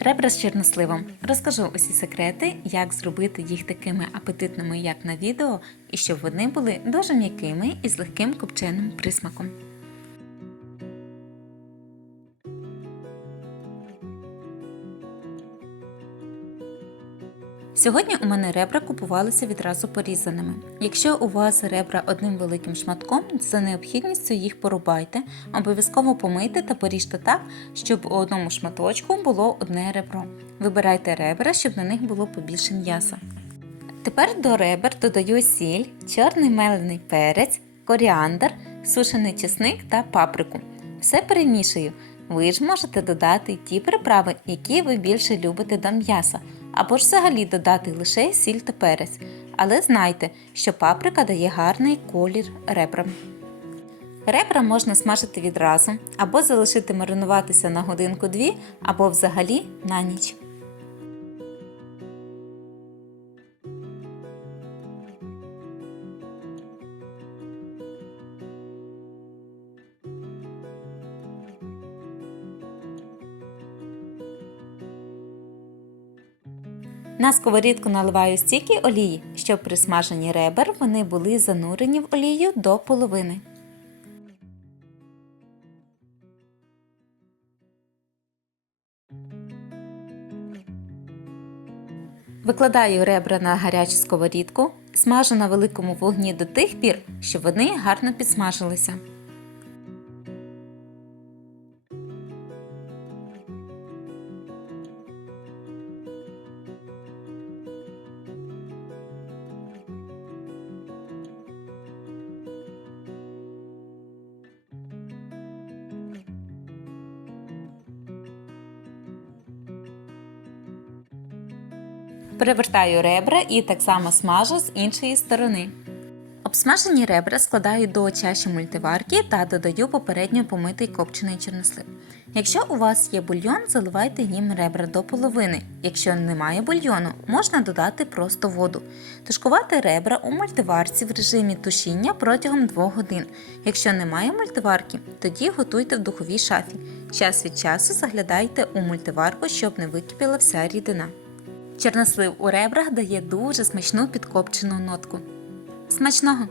Ребра з чорносливом. Розкажу усі секрети, як зробити їх такими апетитними, як на відео, і щоб вони були дуже м'якими і з легким копченим присмаком. Сьогодні у мене ребра купувалися відразу порізаними. Якщо у вас ребра одним великим шматком, за необхідністю їх порубайте, обов'язково помийте та поріжте так, щоб у одному шматочку було одне ребро. Вибирайте ребра, щоб на них було побільше м'яса. Тепер до ребер додаю сіль, чорний мелений перець, коріандр, сушений чесник та паприку. Все перемішую. Ви ж можете додати ті приправи, які ви більше любите до м'яса, або ж взагалі додати лише сіль та перець. Але знайте, що паприка дає гарний колір ребрам. Ребра можна смажити відразу, або залишити маринуватися на годинку-дві, або взагалі на ніч. На сковорідку наливаю стільки олії, щоб при смаженні ребер вони були занурені в олію до половини. Викладаю ребра на гарячу сковорідку, смажу на великому вогні до тих пір, щоб вони гарно підсмажилися. Перевертаю ребра і так само смажу з іншої сторони. Обсмажені ребра складаю до чаші мультиварки та додаю попередньо помитий копчений чорнослив. Якщо у вас є бульйон, заливайте їм ребра до половини. Якщо немає бульйону, можна додати просто воду. Тушкувати ребра у мультиварці в режимі тушіння протягом 2 годин. Якщо немає мультиварки, тоді готуйте в духовій шафі. Час від часу заглядайте у мультиварку, щоб не википіла вся рідина. Чорнослив у ребрах дає дуже смачну підкопчену нотку. Смачного!